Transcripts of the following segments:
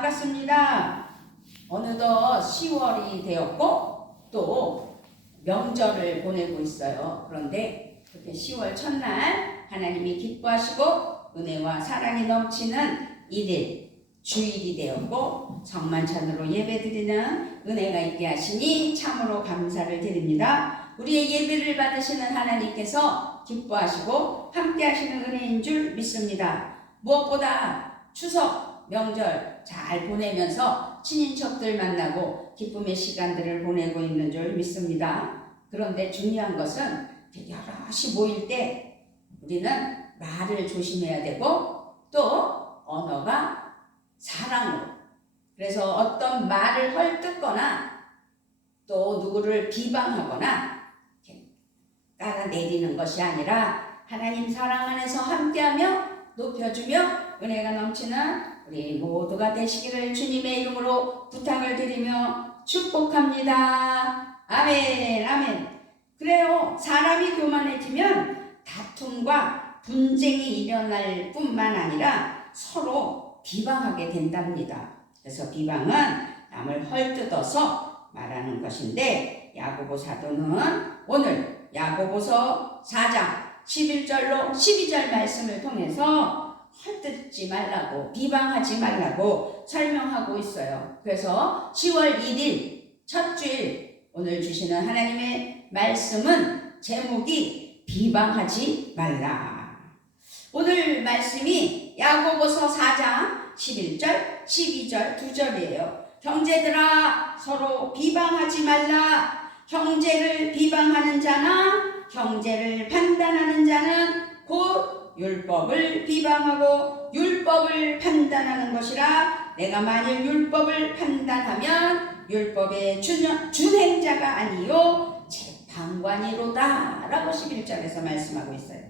반갑습니다. 어느덧 10월이 되었고 또 명절을 보내고 있어요. 그런데 그렇게 10월 첫날 하나님이 기뻐하시고 은혜와 사랑이 넘치는 1일 주일이 되었고 성만찬으로 예배드리는 은혜가 있게 하시니 참으로 감사를 드립니다. 우리의 예배를 받으시는 하나님께서 기뻐하시고 함께 하시는 은혜인 줄 믿습니다. 무엇보다 추석 명절 잘 보내면서 친인척들 만나고 기쁨의 시간들을 보내고 있는 줄 믿습니다. 그런데 중요한 것은 여럿이 모일 때 우리는 말을 조심해야 되고 또 언어가 사랑으로, 그래서 어떤 말을 헐뜯거나 또 누구를 비방하거나 깔아내리는 것이 아니라 하나님 사랑 안에서 함께하며 높여주며 은혜가 넘치는 우리 모두가 되시기를 주님의 이름으로 부탁을 드리며 축복합니다. 아멘, 아멘. 그래요. 사람이 교만해지면 다툼과 분쟁이 일어날 뿐만 아니라 서로 비방하게 된답니다. 그래서 비방은 남을 헐뜯어서 말하는 것인데 야고보 사도는 오늘 야고보서 4장 11절로 12절 말씀을 통해서 헐뜯지 말라고, 비방하지 말라고 설명하고 있어요. 그래서 10월 1일 첫 주일 오늘 주시는 하나님의 말씀은 제목이 비방하지 말라. 오늘 말씀이 야고보서 4장 11절 12절 2절이에요. 형제들아 서로 비방하지 말라. 형제를 비방하는 자나 형제를 판단하는 자는 곧 율법을 비방하고 율법을 판단하는 것이라. 내가 만일 율법을 판단하면 율법의 준행자가 아니요 재판관이로다 라고 11절에서 말씀하고 있어요.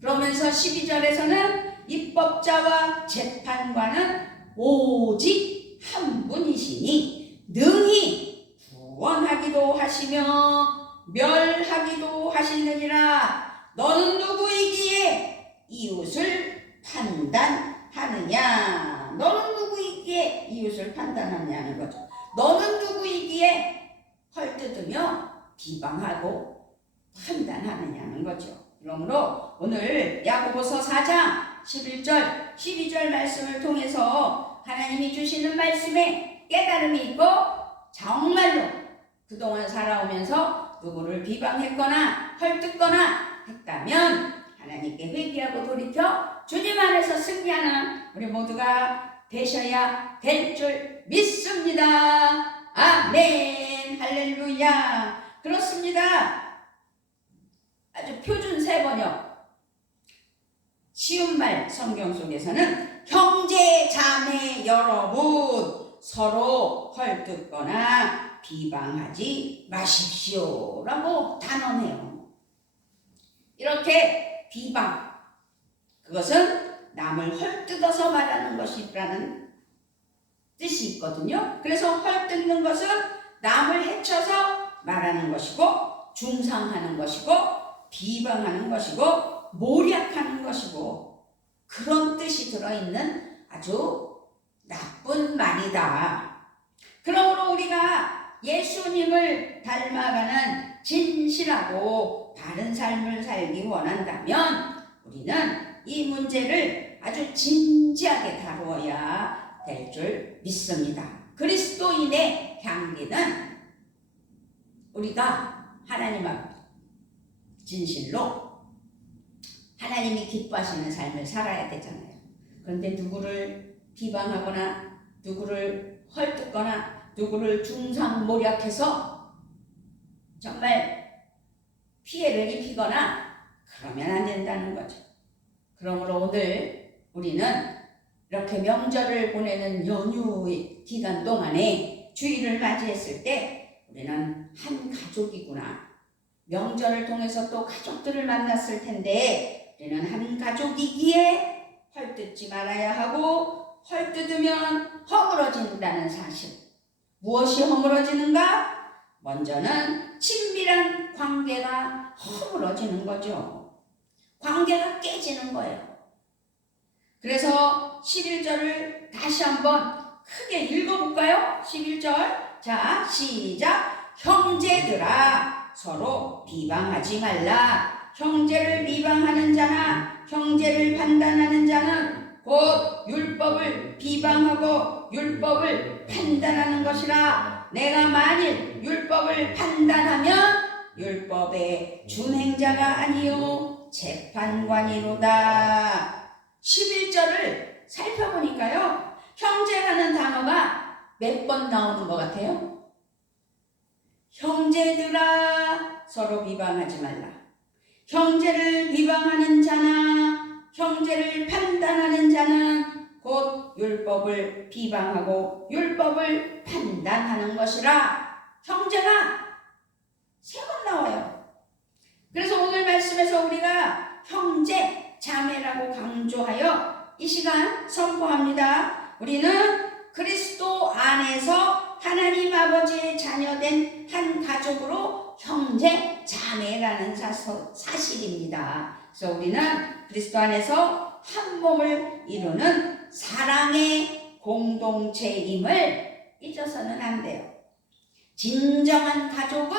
그러면서 12절에서는 입법자와 재판관은 오직 한 분이시니 능히 구원하기도 하시며 멸하기도 하시느니라. 너는 누구이기에 이웃을 판단하느냐? 너는 누구이기에 이웃을 판단하느냐는 거죠. 너는 누구이기에 헐뜯으며 비방하고 판단하느냐는 거죠. 그러므로 오늘 야고보서 4장 11절 12절 말씀을 통해서 하나님이 주시는 말씀에 깨달음이 있고 정말로 그동안 살아오면서 누구를 비방했거나 헐뜯거나 했다면 하나님께 회개하고 돌이켜 주님 안에서 승리하는 우리 모두가 되셔야 될 줄 믿습니다. 아멘, 할렐루야. 그렇습니다. 아주 표준 세번역 쉬운 말 성경 속에서는 형제 자매 여러분 서로 헐뜯거나 비방하지 마십시오 라고 단언해요. 이렇게 비방, 그것은 남을 헐뜯어서 말하는 것이라는 뜻이 있거든요. 그래서 헐뜯는 것은 남을 해쳐서 말하는 것이고 중상하는 것이고 비방하는 것이고 모략하는 것이고 그런 뜻이 들어있는 아주 나쁜 말이다. 그러므로 우리가 예수님을 닮아가는 진실하고 바른 삶을 살기 원한다면 우리는 이 문제를 아주 진지하게 다루어야 될 줄 믿습니다. 그리스도인의 향기는 우리가 하나님 앞에 진실로 하나님이 기뻐하시는 삶을 살아야 되잖아요. 그런데 누구를 비방하거나 누구를 헐뜯거나 누구를 중상모략해서 정말 피해를 입히거나 그러면 안 된다는 거죠. 그러므로 오늘 우리는 이렇게 명절을 보내는 연휴 기간 동안에 주일을 맞이했을 때 우리는 한 가족이구나. 명절을 통해서 또 가족들을 만났을 텐데 우리는 한 가족이기에 헐뜯지 말아야 하고 헐뜯으면 허물어진다는 사실. 무엇이 허물어지는가? 먼저는 친밀한 관계가 허물어지는 거죠. 관계가 깨지는 거예요. 그래서 11절을 다시 한번 크게 읽어볼까요? 11절. 자, 시작. 형제들아 서로 비방하지 말라. 형제를 비방하는 자나 형제를 판단하는 자는 곧 율법을 비방하고 율법을 판단하는 것이라. 내가 만일 율법을 판단하면 율법의 준행자가 아니요 재판관이로다. 11절을 살펴보니까요, 형제라는 단어가 몇 번 나오는 것 같아요? 형제들아 서로 비방하지 말라. 형제를 비방하는 자나 형제를 판단하는 자는 곧 율법을 비방하고 율법을 판단하는 것이라. 형제가 세 번 나와요. 그래서 오늘 말씀에서 우리가 형제, 자매라고 강조하여 이 시간 선포합니다. 우리는 그리스도 안에서 하나님 아버지의 자녀된 한 가족으로 형제, 자매라는 사실입니다. 그래서 우리는 그리스도 안에서 한 몸을 이루는 사랑의 공동체임을 잊어서는 안 돼요. 진정한 가족은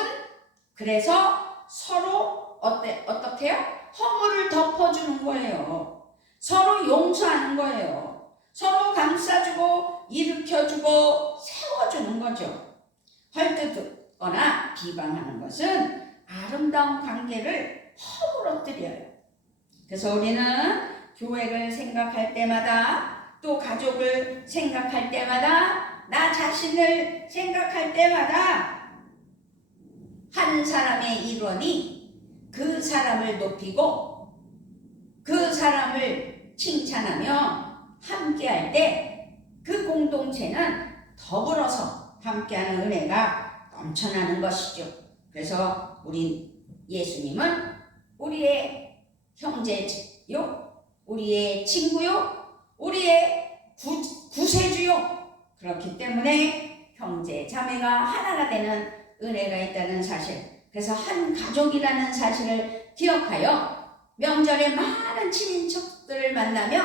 그래서 서로 어떻게 해요? 허물을 덮어주는 거예요. 서로 용서하는 거예요. 서로 감싸주고 일으켜주고 세워주는 거죠. 헐뜯거나 비방하는 것은 아름다운 관계를 허물어뜨려요. 그래서 우리는 교회를 생각할 때마다, 또 가족을 생각할 때마다, 나 자신을 생각할 때마다 한 사람의 일원이 그 사람을 높이고 그 사람을 칭찬하며 함께할 때 그 공동체는 더불어서 함께하는 은혜가 넘쳐나는 것이죠. 그래서 우리 예수님은 우리의 형제요, 우리의 친구요, 우리의 구세주요. 그렇기 때문에 형제, 자매가 하나가 되는 은혜가 있다는 사실, 그래서 한 가족이라는 사실을 기억하여 명절에 많은 친인척들을 만나며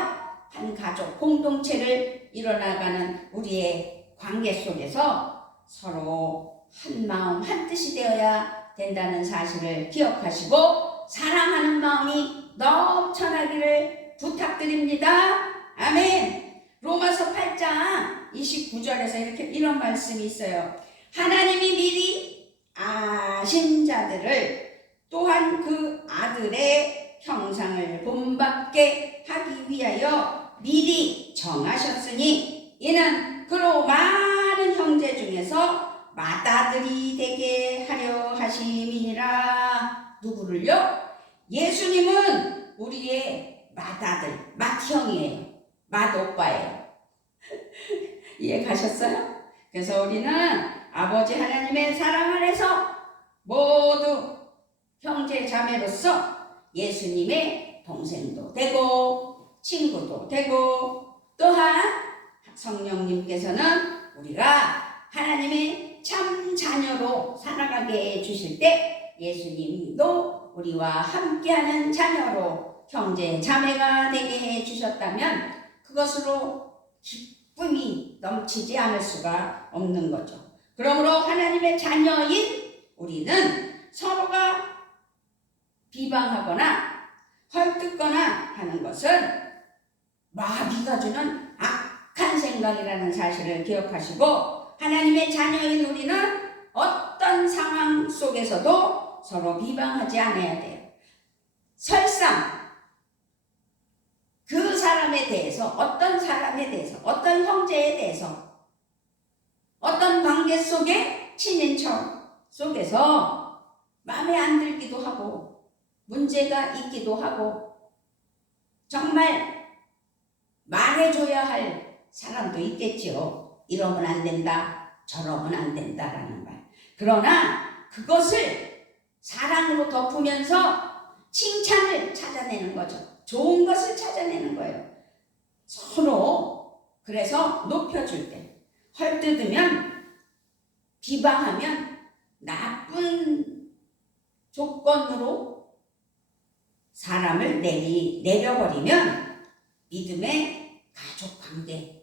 한 가족 공동체를 이뤄나가는 우리의 관계 속에서 서로 한 마음 한 뜻이 되어야 된다는 사실을 기억하시고 사랑하는 마음이 넘쳐나기를 부탁드립니다. 아멘. 로마서 8장 29절에서 이런 말씀이 있어요. 하나님이 미리 아신 자들을 또한 그 아들의 형상을 본받게 하기 위하여 미리 정하셨으니 이는 그로 많은 형제 중에서 맏아들이 되게 하려 하심이니라. 누구를요? 예수님은 우리의 맏아들, 맏형이에요. 맏오빠예요. 이해 가셨어요? 그래서 우리는 아버지 하나님의 사랑 안에서 모두 형제 자매로서 예수님의 동생도 되고 친구도 되고, 또한 성령님께서는 우리가 하나님의 참 자녀로 살아가게 해주실 때 예수님도 우리와 함께하는 자녀로 형제 자매가 되게 해주셨다면 그것으로 기쁨이 넘치지 않을 수가 없는 거죠. 그러므로 하나님의 자녀인 우리는 서로가 비방하거나 헐뜯거나 하는 것은 마귀가 주는 악한 생각이라는 사실을 기억하시고, 하나님의 자녀인 우리는 어떤 상황 속에서도 서로 비방하지 않아야 돼요. 설상 그 사람에 대해서, 어떤 사람에 대해서, 어떤 형제에 대해서, 어떤 관계 속에, 친인척 속에서 마음에 안 들기도 하고 문제가 있기도 하고 정말 말해줘야 할 사람도 있겠죠. 이러면 안 된다, 저러면 안 된다라는 말. 그러나 그것을 사랑으로 덮으면서 칭찬을 찾아내는 거죠. 좋은 것을 찾아내는 거예요. 서로 그래서 높여줄 때, 헐뜯으면, 비방하면, 나쁜 조건으로 사람을 내려버리면 믿음의 가족 관계,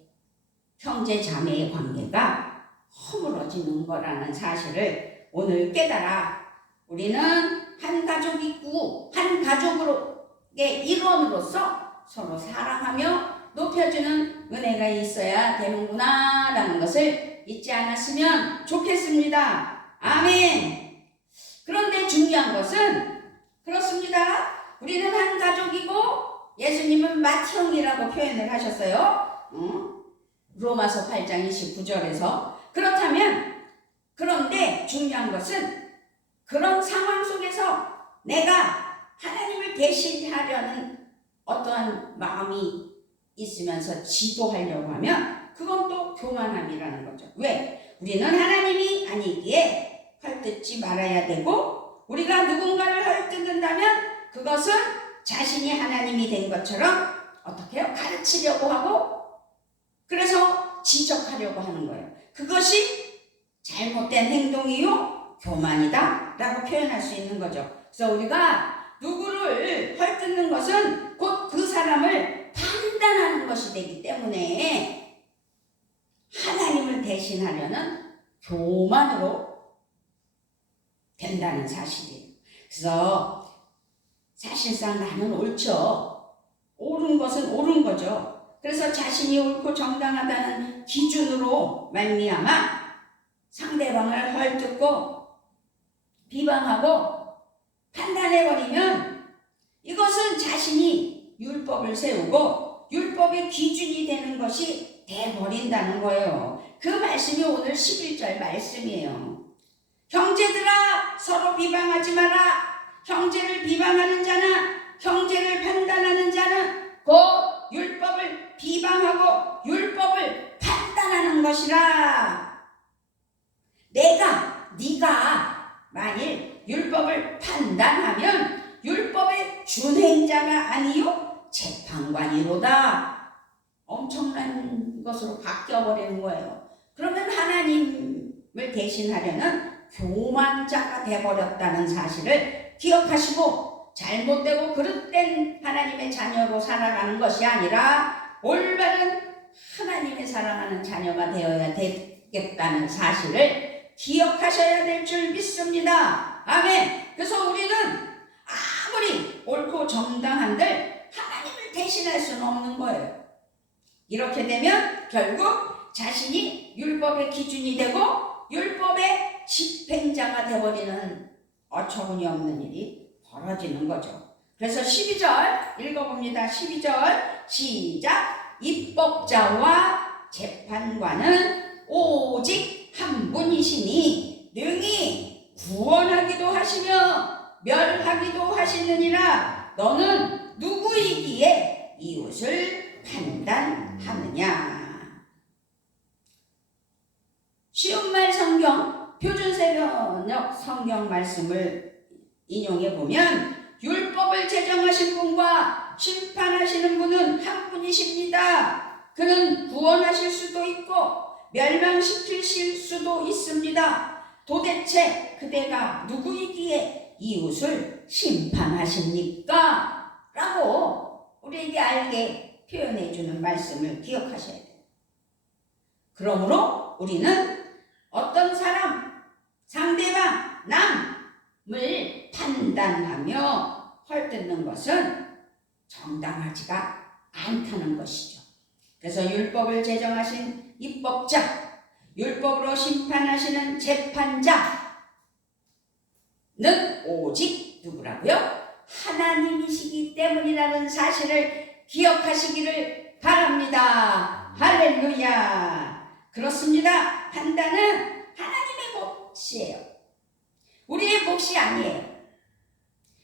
형제 자매의 관계가 허물어지는 거라는 사실을 오늘 깨달아 우리는 한 가족이고 한 가족의 일원으로서 서로 사랑하며 높여주는 은혜가 있어야 되는구나 라는 것을 잊지 않았으면 좋겠습니다. 아멘. 그런데 중요한 것은 그렇습니다. 우리는 한 가족이고 예수님은 맏형이라고 표현을 하셨어요. 로마서 8장 29절에서. 그렇다면 그런데 중요한 것은 그런 상황 속에서 내가 하나님을 대신하려는 어떠한 마음이 있으면서 지도하려고 하면 그건 또 교만함이라는 거죠. 왜? 우리는 하나님이 아니기에 헐뜯지 말아야 되고 우리가 누군가를 헐뜯는다면 그것은 자신이 하나님이 된 것처럼 어떻게 해요? 가르치려고 하고 그래서 지적하려고 하는 거예요. 그것이 잘못된 행동이요 교만이다 라고 표현할 수 있는 거죠. 그래서 우리가 누구를 헐뜯는 것은 곧 그 사람을 판단하는 것이 되기 때문에 하나님을 대신하려는 교만으로 된다는 사실이에요. 그래서 사실상 나는 옳죠. 옳은 것은 옳은 거죠. 그래서 자신이 옳고 정당하다는 기준으로 말미암아 상대방을 헐뜯고 비방하고 판단해버리면 이것은 자신이 율법을 세우고 율법의 기준이 되는 것이 돼버린다는 거예요. 그 말씀이 오늘 11절 말씀이에요. 형제들아 서로 비방하지 마라. 형제를 비방하는 자나 형제를 판단하는 자는 곧 율법을 비방하고 율법을 판단하는 것이라. 네가 만일 율법을 판단하면 율법의 준행자가 아니요 재판관이로다. 엄청난 것으로 바뀌어버리는 거예요. 그러면 하나님을 대신하려는 교만자가 되어버렸다는 사실을 기억하시고 잘못되고 그릇된 하나님의 자녀로 살아가는 것이 아니라 올바른 하나님의 사랑하는 자녀가 되어야 되겠다는 사실을 기억하셔야 될 줄 믿습니다. 아멘. 그래서 우리는 아무리 옳고 정당한들 하나님을 대신할 수는 없는 거예요. 이렇게 되면 결국 자신이 율법의 기준이 되고 율법의 집행자가 되어버리는 어처구니 없는 일이 벌어지는 거죠. 그래서 12절 읽어봅니다. 12절 시작. 입법자와 재판관은 오직 한 분이시니 능히 구원하기도 하시며 멸하기도 하시느니라. 너는 누구이기에 이웃을 판단하느냐. 쉬운말 성경 표준세번역 성경 말씀을 인용해 보면 율법을 제정하신 분과 심판하시는 분은 한 분이십니다. 그는 구원하실 수도 있고 멸망시키실 수도 있습니다. 도대체 그대가 누구이기에 이웃을 심판하십니까? 라고 우리에게 알게 표현해 주는 말씀을 기억하셔야 돼요. 그러므로 우리는 어떤 사람, 상대방, 남을 판단하며 헐뜯는 것은 정당하지가 않다는 것이죠. 그래서 율법을 제정하신 입법자, 율법으로 심판하시는 재판자는 오직 누구라고요? 하나님이시기 때문이라는 사실을 기억하시기를 바랍니다. 할렐루야. 그렇습니다. 판단은 하나님의 몫이에요. 우리의 몫이 아니에요.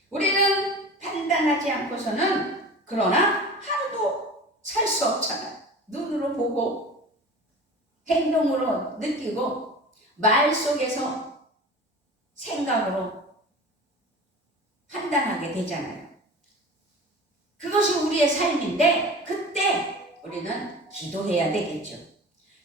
우리는 판단하지 않고서는 그러나 하루도 살 수 없잖아요. 눈으로 보고 행동으로 느끼고 말 속에서 생각으로 판단하게 되잖아요. 그것이 우리의 삶인데 그때 우리는 기도해야 되겠죠.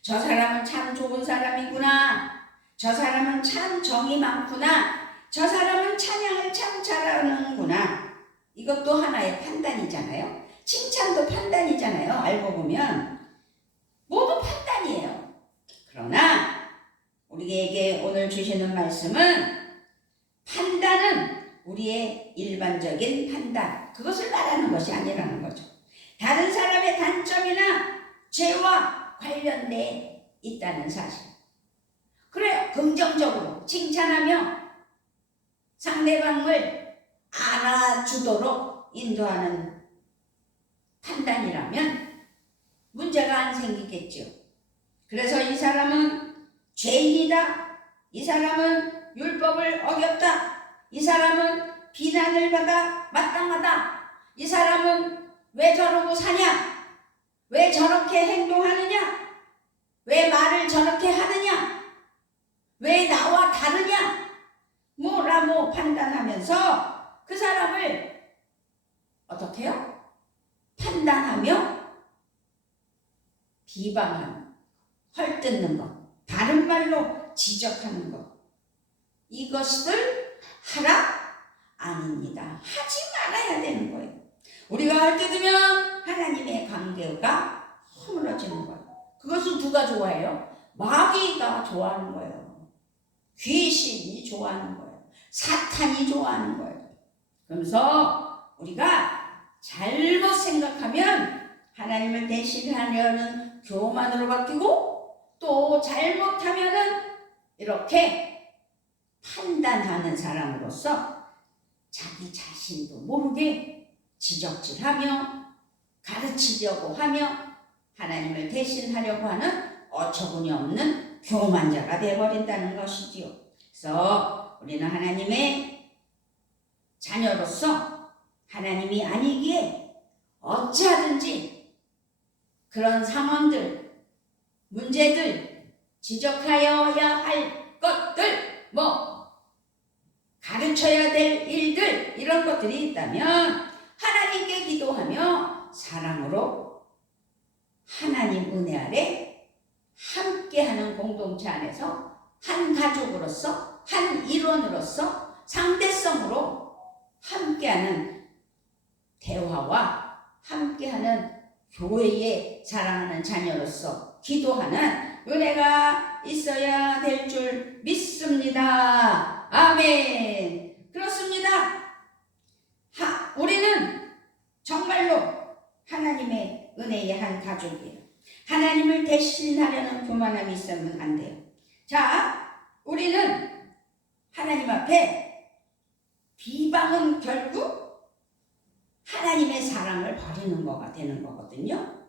저 사람은 참 좋은 사람이구나. 저 사람은 참 정이 많구나. 저 사람은 찬양을 참 잘하는구나. 이것도 하나의 판단이잖아요. 칭찬도 판단이잖아요. 알고 보면 모두 판단이에요. 우리에게 오늘 주시는 말씀은 판단은 우리의 일반적인 판단, 그것을 말하는 것이 아니라는 거죠. 다른 사람의 단점이나 죄와 관련돼 있다는 사실. 그래요. 긍정적으로 칭찬하며 상대방을 알아주도록 인도하는 판단이라면 문제가 안 생기겠죠. 그래서 이 사람은 죄인이다, 이 사람은 율법을 어겼다, 이 사람은 비난을 받아 마땅하다, 이 사람은 왜 저러고 사냐, 왜 저렇게 행동하느냐, 왜 말을 저렇게 하느냐, 왜 나와 다르냐, 뭐라고 판단하면서 그 사람을 어떻게 해요? 판단하며 비방하는, 헐뜯는 것, 바른 말로 지적하는 것, 이것을 하라? 아닙니다. 하지 말아야 되는 거예요. 우리가 헐뜯으면 하나님의 관계가 허물어지는 거예요. 그것을 누가 좋아해요? 마귀가 좋아하는 거예요. 귀신이 좋아하는 거예요. 사탄이 좋아하는 거예요. 그러면서 우리가 잘못 생각하면 하나님을 대신하려는 교만으로 바뀌고, 또 잘못하면은 이렇게 판단하는 사람으로서 자기 자신도 모르게 지적질하며 가르치려고 하며 하나님을 대신하려고 하는 어처구니 없는 교만자가 되어버린다는 것이지요. 그래서 우리는 하나님의 자녀로서 하나님이 아니기에 어찌하든지 그런 상황들, 문제들, 지적하여야 할 것들, 가르쳐야 될 일들, 이런 것들이 있다면 하나님께 기도하며 사랑으로 하나님 은혜 아래 함께하는 공동체 안에서 한 가족으로서, 한 일원으로서 상대성으로 함께하는 대화와 함께하는 교회에 사랑하는 자녀로서 기도하는 은혜가 있어야 될 줄 믿습니다. 아멘. 그렇습니다. 우리는 정말로 하나님의 은혜의 한 가족이에요. 하나님을 대신하려는 교만함이 있으면 안 돼요. 자, 우리는 하나님 앞에 비방은 결국 하나님의 사랑을 버리는 거가 되는 거거든요.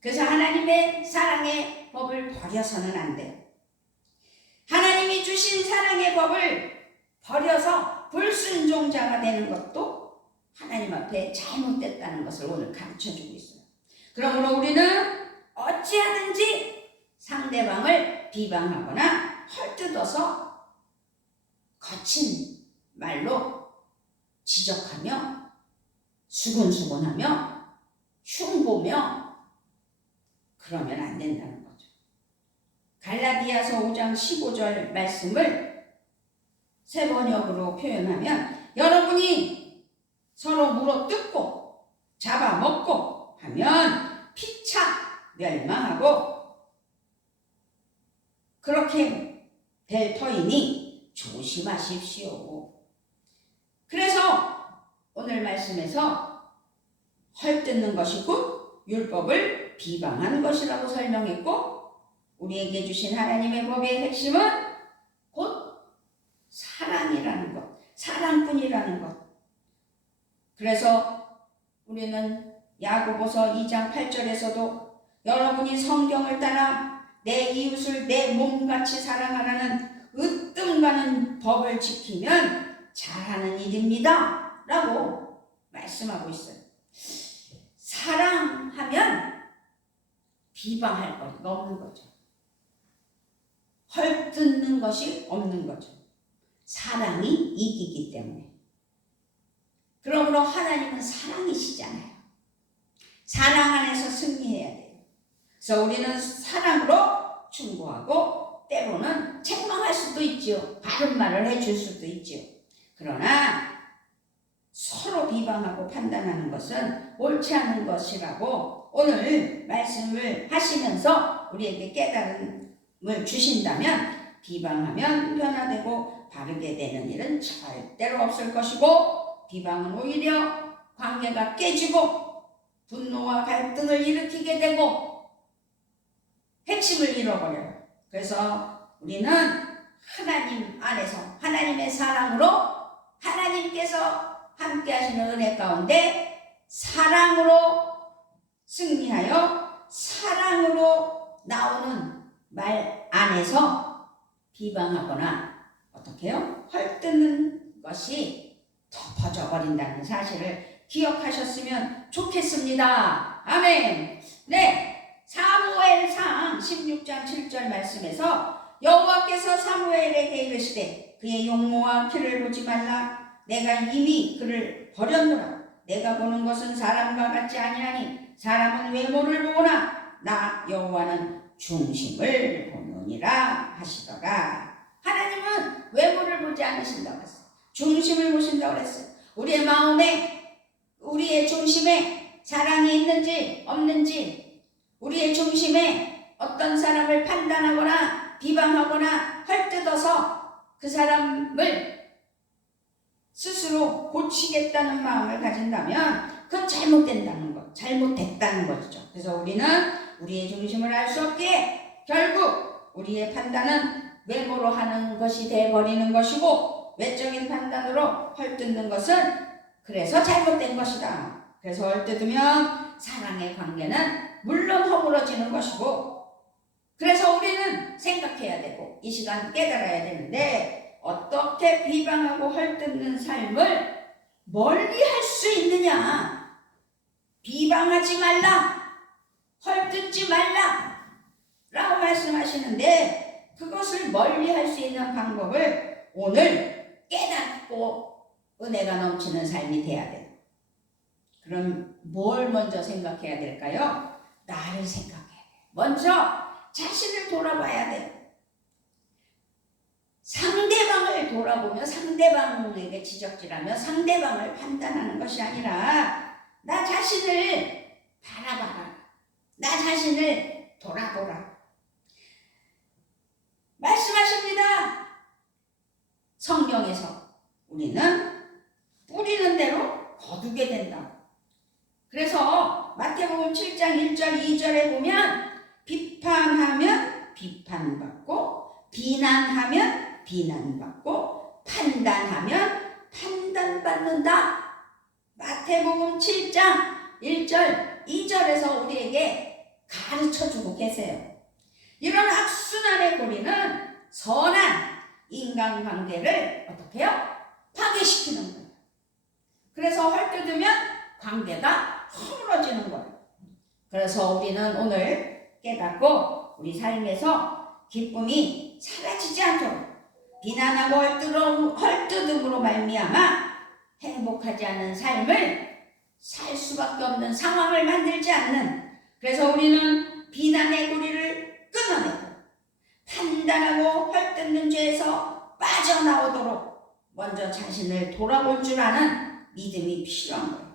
그래서 하나님의 사랑의 법을 버려서는 안 돼요. 하나님이 주신 사랑의 법을 버려서 불순종자가 되는 것도 하나님 앞에 잘못됐다는 것을 오늘 가르쳐주고 있어요. 그러므로 우리는 어찌하든지 상대방을 비방하거나 헐뜯어서 거친 말로 지적하며 수군수군하며 흉보며 그러면 안 된다는 거죠. 갈라디아서 5장 15절 말씀을 새 번역으로 표현하면, 여러분이 서로 물어뜯고 잡아먹고 하면 피차 멸망하고 그렇게 될 터이니 조심하십시오. 그래서 오늘 말씀에서 헐뜯는 것이 곧 율법을 비방하는 것이라고 설명했고, 우리에게 주신 하나님의 법의 핵심은 곧 사랑이라는 것, 사랑뿐이라는 것. 그래서 우리는 야고보서 2장 8절에서도 여러분이 성경을 따라 내 이웃을 내 몸같이 사랑하라는 으뜸가는 법을 지키면 잘하는 일입니다 라고 말씀하고 있어요. 사랑하면 비방할 거리가 없는 거죠. 헐뜯는 것이 없는 거죠. 사랑이 이기기 때문에. 그러므로 하나님은 사랑이시잖아요. 사랑 안에서 승리해야 돼요. 그래서 우리는 사랑으로 충고하고 때로는 책망할 수도 있죠. 바른 말을 해줄 수도 있죠. 그러나 서로 비방하고 판단하는 것은 옳지 않은 것이라고 오늘 말씀을 하시면서 우리에게 깨달음을 주신다면, 비방하면 변화되고 바르게 되는 일은 절대로 없을 것이고, 비방은 오히려 관계가 깨지고 분노와 갈등을 일으키게 되고 핵심을 잃어버려요. 그래서 우리는 하나님 안에서 하나님의 사랑으로, 하나님께서 함께 하시는 은혜 가운데 사랑으로 승리하여 사랑으로 나오는 말 안에서 비방하거나 어떻게 해요? 헐뜯는 것이 덮어져 버린다는 사실을 기억하셨으면 좋겠습니다. 아멘. 네, 사무엘상 16장 7절 말씀에서 여호와께서 사무엘에게 이르시되 그의 용모와 키를 보지 말라. 내가 이미 그를 버렸노라. 내가 보는 것은 사람과 같지 아니하니 사람은 외모를 보거나 나 여호와는 중심을 보느니라 하시더라. 하나님은 외모를 보지 않으신다고 했어요. 중심을 보신다고 했어요. 우리의 마음에, 우리의 중심에 사랑이 있는지 없는지, 우리의 중심에 어떤 사람을 판단하거나 비방하거나 헐뜯어서 그 사람을 스스로 고치겠다는 마음을 가진다면 그건 잘못됐다는 것이죠. 그래서 우리는 우리의 중심을 알 수 없기에 결국 우리의 판단은 외모로 하는 것이 되어버리는 것이고, 외적인 판단으로 헐뜯는 것은 그래서 잘못된 것이다. 그래서 헐뜯으면 사랑의 관계는 물론 허물어지는 것이고, 그래서 우리는 생각해야 되고 이 시간 깨달아야 되는데, 어떻게 비방하고 헐뜯는 삶을 멀리 할 수 있느냐. 비방하지 말라, 헐뜯지 말라 라고 말씀하시는데, 그것을 멀리 할 수 있는 방법을 오늘 깨닫고 은혜가 넘치는 삶이 돼야 돼요. 그럼 뭘 먼저 생각해야 될까요? 나를 생각해야 돼요. 먼저 자신을 돌아봐야 돼요. 상대방을 돌아보며 상대방에게 지적질하며 상대방을 판단하는 것이 아니라 나 자신을 바라봐라. 나 자신을 돌아보라. 말씀하십니다. 성경에서 우리는 뿌리는 대로 거두게 된다. 그래서 마태복음 7장 1절 2절에 보면 비판하면 비판받고, 비난하면 비난받고, 판단하면 판단받는다. 마태복음 7장 1절 2절에서 우리에게 가르쳐주고 계세요. 이런 악순환의 고리는 선한 인간관계를 어떻게 해요? 파괴시키는 거예요. 그래서 헐뜯으면 관계가 허물어지는 거예요. 그래서 우리는 오늘 깨닫고 우리 삶에서 기쁨이 사라지지 않도록, 비난하고 헐뜯음으로 말미암아 행복하지 않은 삶을 살 수밖에 없는 상황을 만들지 않는, 그래서 우리는 비난의 고리를 끊어내고 판단하고 헐뜯는 죄에서 빠져나오도록 먼저 자신을 돌아볼 줄 아는 믿음이 필요한 거예요.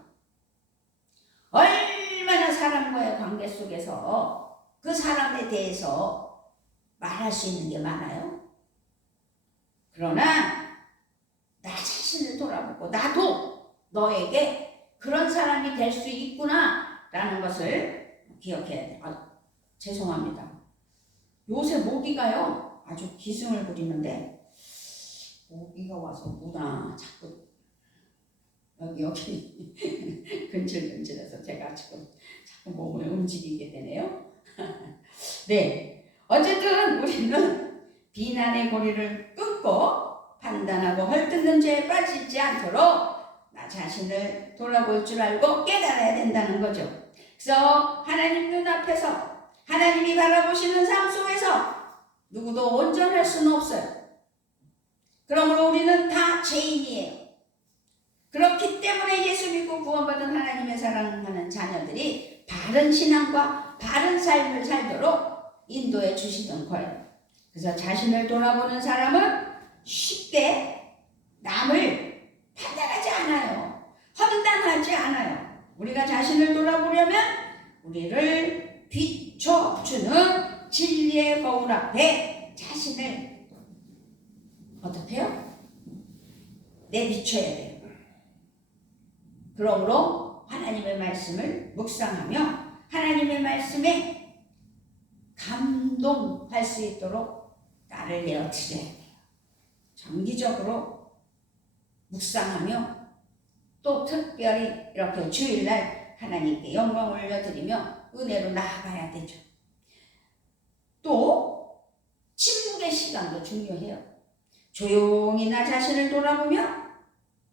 얼마나 사람과의 관계 속에서 그 사람에 대해서 말할 수 있는 게 많아요. 그러나 나 자신을 돌아보고 나도 너에게 그런 사람이 될 수 있구나 라는 것을 기억해야 돼요. 죄송합니다. 요새 모기가요 아주 기승을 부리는데, 모기가 와서 무나 자꾸 여기 근질근질해서 제가 지금 자꾸 몸을 움직이게 되네요. 네, 어쨌든 우리는 비난의 고리를 끊고 판단하고 헐뜯는 죄에 빠지지 않도록 나 자신을 돌아볼 줄 알고 깨달아야 된다는 거죠. 그래서 하나님 눈앞에서, 하나님이 바라보시는 삶 속에서 누구도 온전할 수는 없어요. 그러므로 우리는 다 죄인이에요. 그렇기 때문에 예수 믿고 구원받은 하나님의 사랑하는 자녀들이 바른 신앙과 바른 삶을 살도록 인도해 주시던 거예요. 그래서 자신을 돌아보는 사람은 쉽게 남을 판단하지 않아요. 판단하지 않아요. 우리가 자신을 돌아보려면 우리를 비춰주는 진리의 거울 앞에 자신을 어떻게 해요? 내비쳐야 돼요. 그러므로 하나님의 말씀을 묵상하며 하나님의 말씀에 감동할 수 있도록 나를 내어드려야 돼요. 정기적으로 묵상하며 또 특별히 이렇게 주일날 하나님께 영광 올려드리며 은혜로 나아가야 되죠. 또 침묵의 시간도 중요해요. 조용히 나 자신을 돌아보며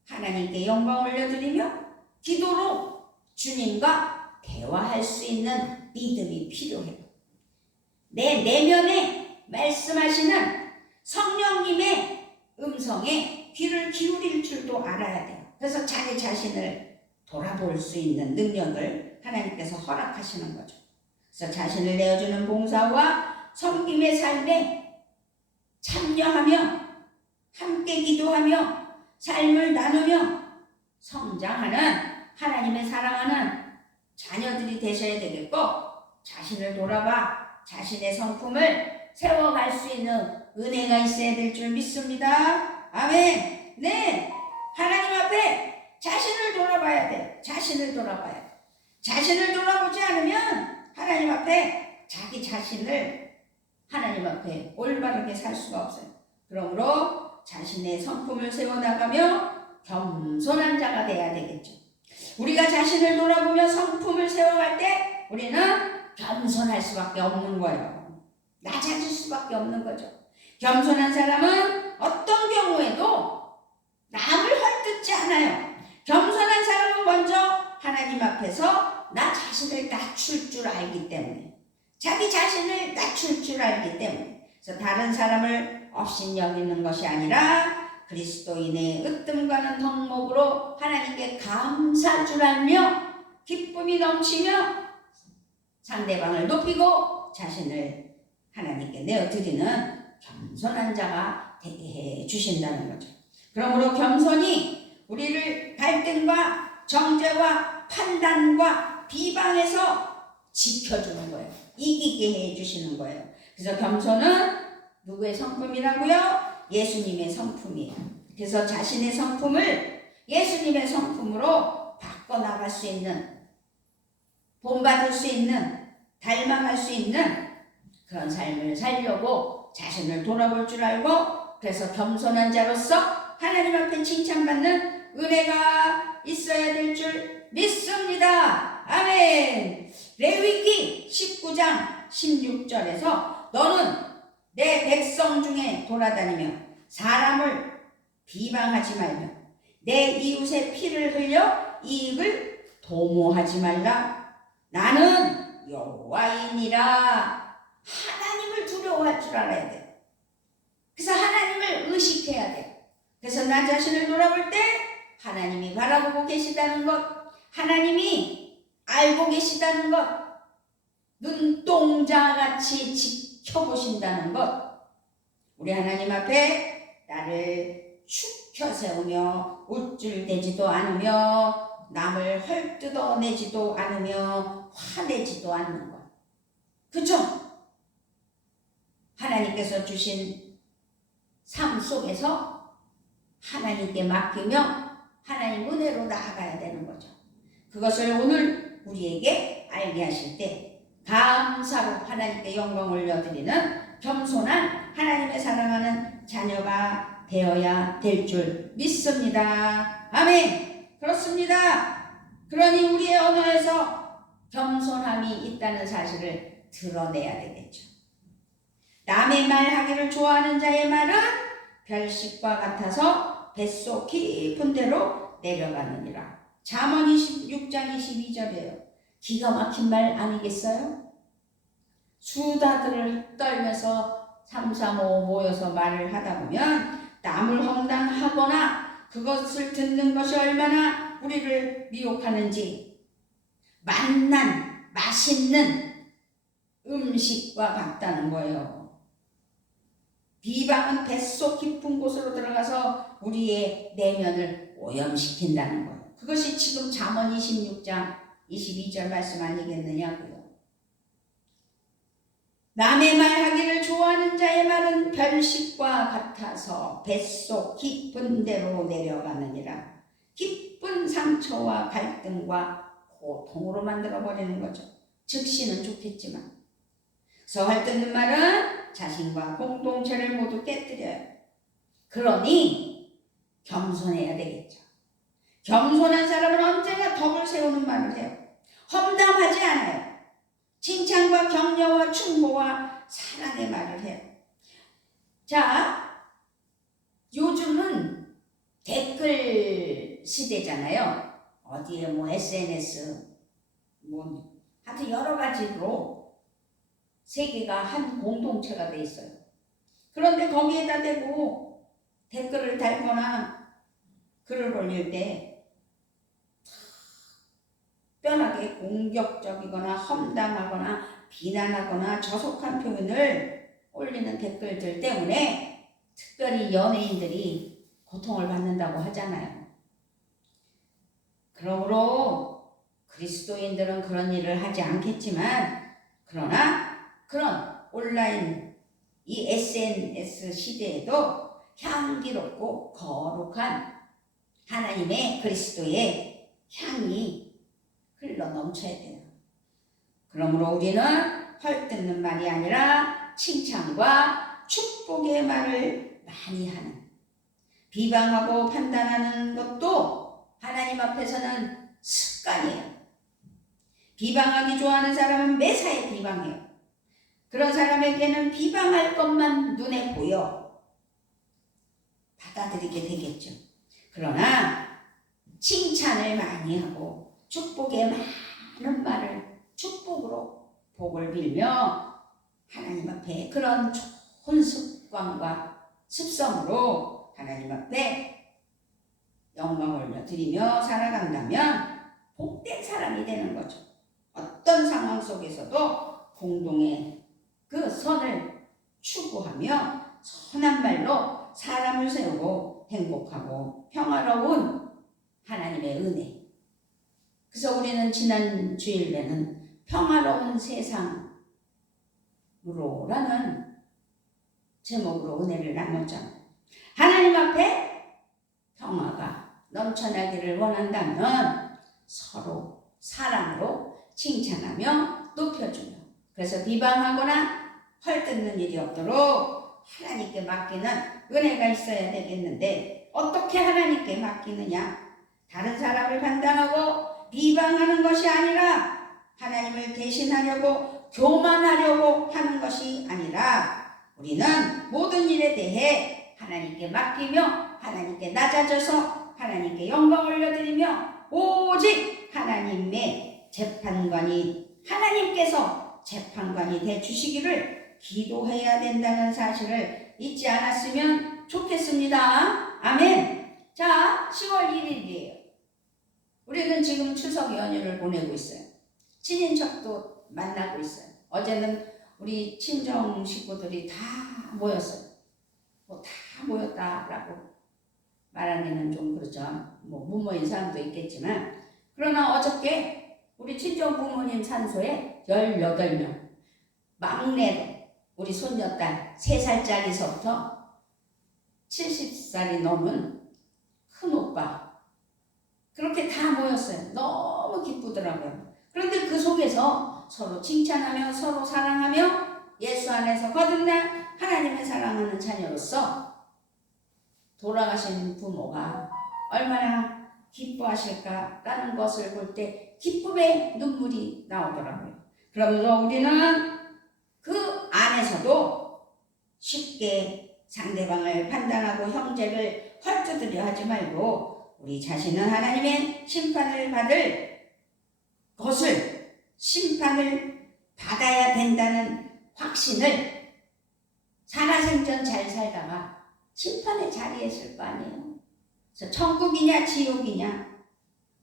하나님께 영광 올려드리며 기도로 주님과 대화할 수 있는 믿음이 필요해요. 내 내면에 말씀하시는 성령님의 음성에 귀를 기울일 줄도 알아야 돼요. 그래서 자기 자신을 돌아볼 수 있는 능력을 하나님께서 허락하시는 거죠. 그래서 자신을 내어주는 봉사와 섬김의 삶에 참여하며 함께 기도하며 삶을 나누며 성장하는 하나님의 사랑하는 자녀들이 되셔야 되겠고, 자신을 돌아봐 자신의 성품을 세워갈 수 있는 은혜가 있어야 될 줄 믿습니다. 아멘. 네, 하나님 앞에 자신을 돌아봐야 돼요. 자신을 돌아봐야 돼요. 자신을 돌아보지 않으면 하나님 앞에 자기 자신을 하나님 앞에 올바르게 살 수가 없어요. 그러므로 자신의 성품을 세워나가며 겸손한 자가 돼야 되겠죠. 우리가 자신을 돌아보며 성품을 세워갈 때 우리는 겸손할 수밖에 없는 거예요. 낮아질 수밖에 없는 거죠. 겸손한 사람은 어떤 경우에도 남을 헐뜯지 않아요. 겸손한 사람은 먼저 하나님 앞에서 나 자신을 낮출 줄 알기 때문에, 자기 자신을 낮출 줄 알기 때문에, 그래서 다른 사람을 업신여기는 것이 아니라 그리스도인의 으뜸과는 덕목으로 하나님께 감사할 줄 알며 기쁨이 넘치며 상대방을 높이고 자신을 하나님께 내어드리는 겸손한 자가 되게 해 주신다는 거죠. 그러므로 겸손이 우리를 갈등과 정죄와 판단과 비방에서 지켜주는 거예요. 이기게 해주시는 거예요. 그래서 겸손은 누구의 성품이라고요? 예수님의 성품이에요. 그래서 자신의 성품을 예수님의 성품으로 바꿔나갈 수 있는, 본받을 수 있는, 닮아갈 수 있는 그런 삶을 살려고 자신을 돌아볼 줄 알고, 그래서 겸손한 자로서 하나님 앞에 칭찬받는 은혜가 있어야 될 줄 믿습니다. 아멘. 레위기 19장 16절에서 너는 내 백성 중에 돌아다니며 사람을 비방하지 말며 내 이웃의 피를 흘려 이익을 도모하지 말라. 나는 여호와이니라. 하나님을 두려워할 줄 알아야 돼. 그래서 하나님을 의식해야 돼. 그래서 나 자신을 돌아볼 때 하나님이 바라보고 계시다는 것, 하나님이 알고 계시다는 것, 눈동자같이 지켜보신다는 것, 우리 하나님 앞에 나를 축혀 세우며 우쭐대지도 않으며 남을 헐뜯어내지도 않으며 화내지도 않는 것. 그죠? 하나님께서 주신 삶 속에서 하나님께 맡기며 하나님 은혜로 나아가야 되는 거죠. 그것을 오늘 우리에게 알게 하실 때 감사로 하나님께 영광 올려드리는 겸손한 하나님의 사랑하는 자녀가 되어야 될 줄 믿습니다. 아멘. 그렇습니다. 그러니 우리의 언어에서 겸손함이 있다는 사실을 드러내야 되겠죠. 남의 말하기를 좋아하는 자의 말은 별식과 같아서 뱃속 깊은 데로 내려가느니라. 잠언 26장 22절이에요. 기가 막힌 말 아니겠어요? 수다들을 떨면서 3, 4, 5 모여서 말을 하다 보면 남을 험담하거나 그것을 듣는 것이 얼마나 우리를 미혹하는지, 맛난, 맛있는 음식과 같다는 거예요. 비방은 뱃속 깊은 곳으로 들어가서 우리의 내면을 오염시킨다는 거예요. 그것이 지금 잠언 26장 22절 말씀 아니겠느냐고요. 남의 말하기를 좋아하는 자의 말은 별식과 같아서 뱃속 깊은 데로 내려가느니라. 깊은 상처와 갈등과 고통으로 만들어버리는 거죠. 즉시는 좋겠지만. 그래서 헐뜯는 말은 자신과 공동체를 모두 깨뜨려요. 그러니 겸손해야 되겠죠. 겸손한 사람은 언제나 덕을 세우는 말을 해요. 험담하지 않아요. 칭찬과 격려와 충고와 사랑의 말을 해요. 자, 요즘은 댓글 시대잖아요. 어디에 SNS 하여튼 여러 가지로 세계가 한 공동체가 돼 있어요. 그런데 거기에다 대고 댓글을 달거나 글을 올릴 때 특별하게 공격적이거나 험담하거나 비난하거나 저속한 표현을 올리는 댓글들 때문에 특별히 연예인들이 고통을 받는다고 하잖아요. 그러므로 그리스도인들은 그런 일을 하지 않겠지만, 그러나 그런 온라인 이 SNS 시대에도 향기롭고 거룩한 하나님의 그리스도의 향이 흘러 넘쳐야 돼요. 그러므로 우리는 헐뜯는 말이 아니라 칭찬과 축복의 말을 많이 하는, 비방하고 판단하는 것도 하나님 앞에서는 습관이에요. 비방하기 좋아하는 사람은 매사에 비방해요. 그런 사람에게는 비방할 것만 눈에 보여 받아들이게 되겠죠. 그러나 칭찬을 많이 하고 축복의 많은 말을 축복으로 복을 빌며 하나님 앞에 그런 좋은 습관과 습성으로 하나님 앞에 영광을 드리며 살아간다면 복된 사람이 되는 거죠. 어떤 상황 속에서도 공동의 그 선을 추구하며 선한 말로 사람을 세우고 행복하고 평화로운 하나님의 은혜. 그래서 우리는 지난 주일에는 평화로운 세상으로라는 제목으로 은혜를 나눴잖아요. 하나님 앞에 평화가 넘쳐나기를 원한다면 서로 사랑으로 칭찬하며 높여주며, 그래서 비방하거나 헐뜯는 일이 없도록 하나님께 맡기는 은혜가 있어야 되겠는데, 어떻게 하나님께 맡기느냐? 다른 사람을 판단하고 비방하는 것이 아니라 하나님을 대신하려고 교만하려고 하는 것이 아니라 우리는 모든 일에 대해 하나님께 맡기며 하나님께 낮아져서 하나님께 영광을 올려드리며 오직 하나님의 재판관이, 하나님께서 재판관이 되주시기를 기도해야 된다는 사실을 잊지 않았으면 좋겠습니다. 아멘. 자, 10월 1일이에요. 우리는 지금 추석 연휴를 보내고 있어요. 친인척도 만나고 있어요. 어제는 우리 친정 식구들이 다 모였어요. 다 모였다라고 말하기는 좀 그렇죠. 무모인 사람도 있겠지만, 그러나 어저께 우리 친정 부모님 산소에 18명, 막내로 우리 손녀딸 3살짜리서부터 70살이 넘은 큰 오빠, 그렇게 다 모였어요. 너무 기쁘더라고요. 그런데 그 속에서 서로 칭찬하며 서로 사랑하며 예수 안에서 거듭난 하나님의 사랑하는 자녀로서 돌아가신 부모가 얼마나 기뻐하실까라는 것을 볼 때 기쁨의 눈물이 나오더라고요. 그러면서 우리는 그 안에서도 쉽게 상대방을 판단하고 형제를 헐뜯으려 하지 말고 우리 자신은 하나님의 심판을 받을 것을, 심판을 받아야 된다는 확신을 살아생전 잘 살다가 심판의 자리에 있을 거 아니에요. 그래서 천국이냐 지옥이냐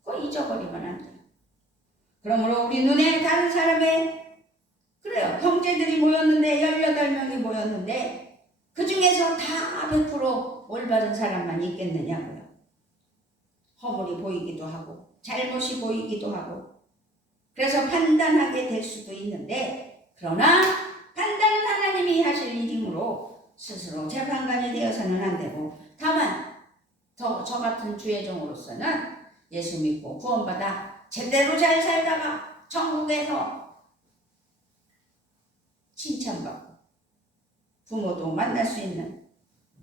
그거 잊어버리면 안 돼요. 그러므로 우리 눈에 다른 사람의, 그래요, 형제들이 모였는데 18명이 모였는데 그 중에서 다 100% 올바른 사람만 있겠느냐고요. 허물이 보이기도 하고 잘못이 보이기도 하고, 그래서 판단하게 될 수도 있는데, 그러나 판단은 하나님이 하실 일이므로 스스로 재판관이 되어서는 안 되고, 다만 저 같은 주의 종으로서는 예수 믿고 구원받아 제대로 잘 살다가 천국에서 칭찬받고 부모도 만날 수 있는,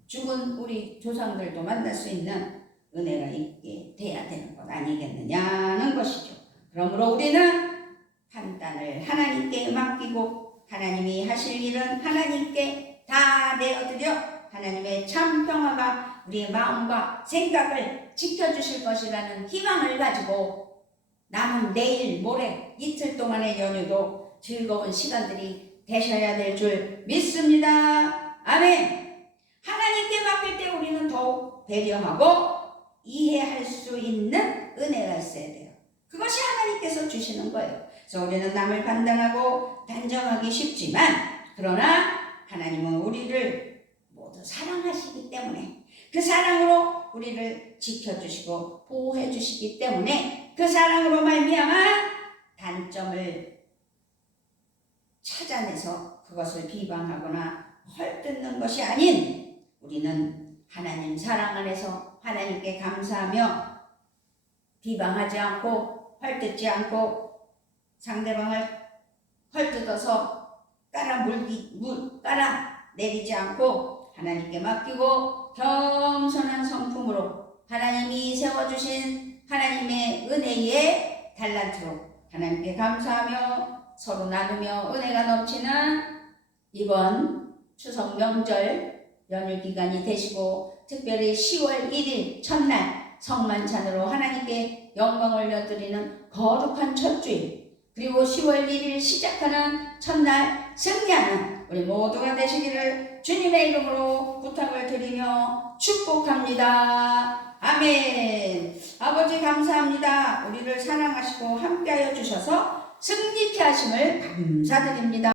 죽은 우리 조상들도 만날 수 있는 은혜가 있게 돼야 되는 것 아니겠느냐는 것이죠. 그러므로 우리는 판단을 하나님께 맡기고 하나님이 하실 일은 하나님께 다 내어드려 하나님의 참 평화가 우리의 마음과 생각을 지켜주실 것이라는 희망을 가지고 남은 내일 모레 이틀 동안의 연휴도 즐거운 시간들이 되셔야 될 줄 믿습니다. 아멘. 하나님께 맡길 때 우리는 더욱 배려하고 이해할 수 있는 은혜가 있어야 돼요. 그것이 하나님께서 주시는 거예요. 그래서 우리는 남을 판단하고 단정하기 쉽지만, 그러나 하나님은 우리를 모두 사랑하시기 때문에 그 사랑으로 우리를 지켜주시고 보호해 주시기 때문에 그 사랑으로 말미암아 단점을 찾아내서 그것을 비방하거나 헐뜯는 것이 아닌, 우리는 하나님 사랑 안에서 하나님께 감사하며 비방하지 않고 헐뜯지 않고 상대방을 헐뜯어서 깔아내리지 않고 하나님께 맡기고 겸손한 성품으로 하나님이 세워주신 하나님의 은혜의 달란트로 하나님께 감사하며 서로 나누며 은혜가 넘치는 이번 추석 명절 연휴 기간이 되시고, 특별히 10월 1일 첫날 성만찬으로 하나님께 영광을 올려드리는 거룩한 첫 주일, 그리고 10월 1일 시작하는 첫날 승리하는 우리 모두가 되시기를 주님의 이름으로 부탁을 드리며 축복합니다. 아멘. 아버지 감사합니다. 우리를 사랑하시고 함께하여 주셔서 승리케 하심을 감사드립니다.